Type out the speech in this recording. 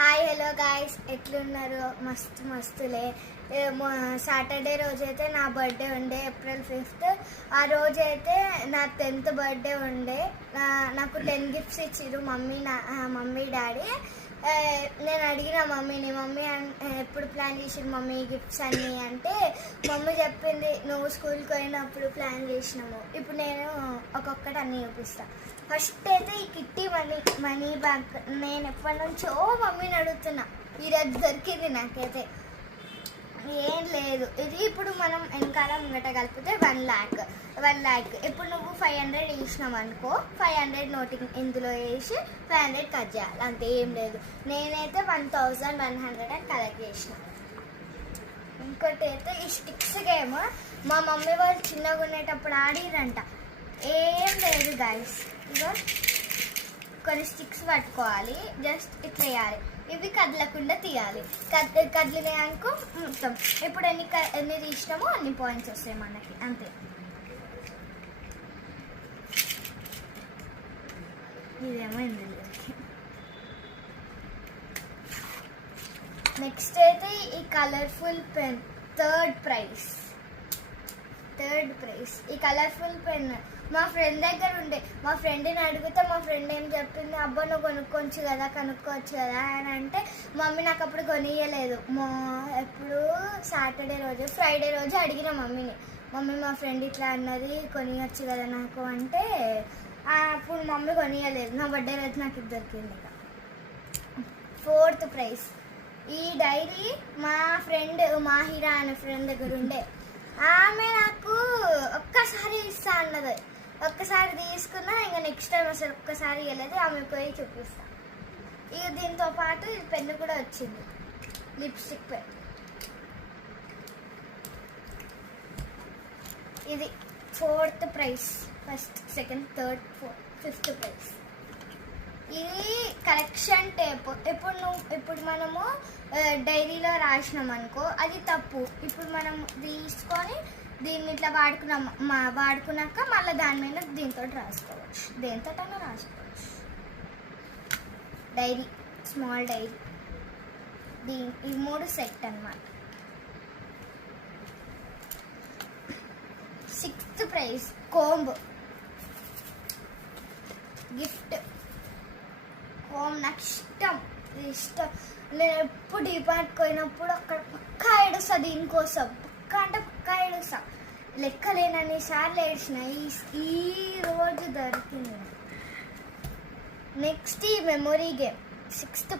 Hi hello guys, ఎట్లున్నారు? మస్తులే. Saturday రోజైతే నా బర్త్డే ఉండే, April 5th. ఆ రోజైతే నా 10th బర్త్డే ఉండే. నాకు 10 గిఫ్ట్స్ ఇచ్చిర్రు మమ్మీ డాడీ. నేను అడిగిన మమ్మీ ఎప్పుడు ప్లాన్ చేసిరు మమ్మీ గిఫ్ట్స్ అన్నీ అంటే, మమ్మీ చెప్పింది నువ్వు స్కూల్కి పోయినప్పుడు ప్లాన్ చేసినాము. ఇప్పుడు నేను ఒక్కొక్కటి అన్నీ చూపిస్తాను. ఫస్ట్ అయితే ఈ కిట్టి మనీ బ్యాంక్ నేను ఎప్పటి నుంచో మమ్మీని అడుగుతున్నా. ఈరోజు దొరికింది నాకైతే. ఏం లేదు, ఇది ఇప్పుడు మనం వెనకాల ముంగట కలిపితే 1 lakh. ఇప్పుడు నువ్వు 500 వేసినావు అనుకో, 500 నోటింగ్ ఇందులో వేసి 500 కట్ చేయాలి, అంతే. ఏం లేదు. నేనైతే 1100 కలెక్ట్ చేసిన. ఇంకోటి అయితే ఈ స్టిక్స్ గేమ్ మా మమ్మీ వాళ్ళు చిన్నగా ఉండేటప్పుడు ఆడిరంట. ఏం లేదు గైస్, ఇగో కొన్ని స్టిక్స్ పట్టుకోవాలి, జస్ట్ ఇట్లా వేయాలి. ఇవి కదలకుండా తీయాలి. కదిలినాయనుకో మొత్తం. ఇప్పుడు ఎన్ని తీసినామో అన్ని పాయింట్స్ వస్తాయి మనకి, అంతే. ఇదేమో నెక్స్ట్ అయితే ఈ కలర్ఫుల్ పెన్, థర్డ్ ప్రైజ్. ఈ కలర్ఫుల్ పెన్ మా ఫ్రెండ్ దగ్గర ఉండే. మా ఫ్రెండ్ని అడిగితే మా ఫ్రెండ్ ఏం చెప్పింది, అబ్బా నువ్వు కనుక్కోవచ్చు కదా అని అంటే, మమ్మీ నాకు అప్పుడు కొనియలేదు. ఎప్పుడు ఫ్రైడే రోజు అడిగిన మమ్మీ మా ఫ్రెండ్ ఇట్లా అన్నది, కొనియచ్చు కదా నాకు అంటే, అప్పుడు మమ్మీ కొనియలేదు. నా బర్త్డే రోజు నాకు ఇది దొరికింది. ఇక 4th ప్రైజ్. ఈ డైరీ మా ఫ్రెండ్ మాహిరా అనే ఫ్రెండ్ దగ్గర ఉండే. ఆమె నాకు ఒక్కసారి ఇస్తా అన్నది. ఒక్కసారి తీసుకున్నా, ఇంకా నెక్స్ట్ టైం అసలు ఒక్కసారి ఇవ్వలేదు. ఆమె పోయి చూపిస్తా. ఇక దీంతో పాటు ఈ పెన్ను కూడా వచ్చింది, లిప్స్టిక్ పెన్. ఇది 4th prize. First, second, third, 4th, 5th prize. ఇది కరెక్షన్ టేప్. ఇప్పుడు మనము డైరీలో రాసినాం అనుకో, అది తప్పు. ఇప్పుడు మనం తీసుకొని దీన్ని ఇట్లా వాడుకున్నాక మళ్ళీ దాని మీద దీంతో రాసుకోవచ్చు, దేంతోటైనా రాసుకోవచ్చు. Diary, small diary. ఈ 3 సెట్ అన్నమాట. 6th praise comb gift. Comb నాకు ఇష్టం. నేను ఎప్పుడు డిపార్ట్కి పోయినప్పుడు అక్కడ పక్కా ఏడుస్తా దీనికోసం. పక్కా ఏడుస్తా. లెక్కలేనన్ని సార్లు ఏడ్చిన. ఈ రోజు దొరికింది. నెక్స్ట్ ఈ మెమొరీ గేమ్, 6th